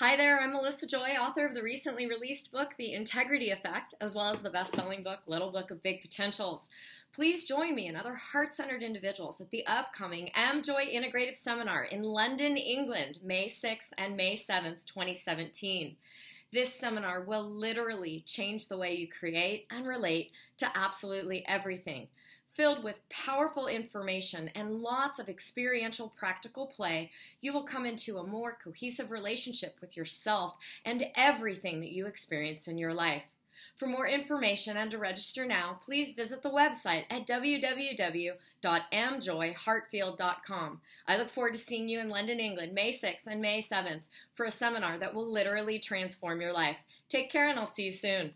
Hi there, I'm Melissa Joy, author of the recently released book, The Integrity Effect, as well as the best-selling book, Little Book of Big Potentials. Please join me and other heart-centered individuals at the upcoming AmJoy Integrative Seminar in London, England, May 6th and May 7th, 2017. This seminar will literally change the way you create and relate to absolutely everything. Filled with powerful information and lots of experiential practical play, you will come into a more cohesive relationship with yourself and everything that you experience in your life. For more information and to register now, please visit the website at www.amjoyheartfield.com. I look forward to seeing you in London, England, May 6th and May 7th for a seminar that will literally transform your life. Take care and I'll see you soon.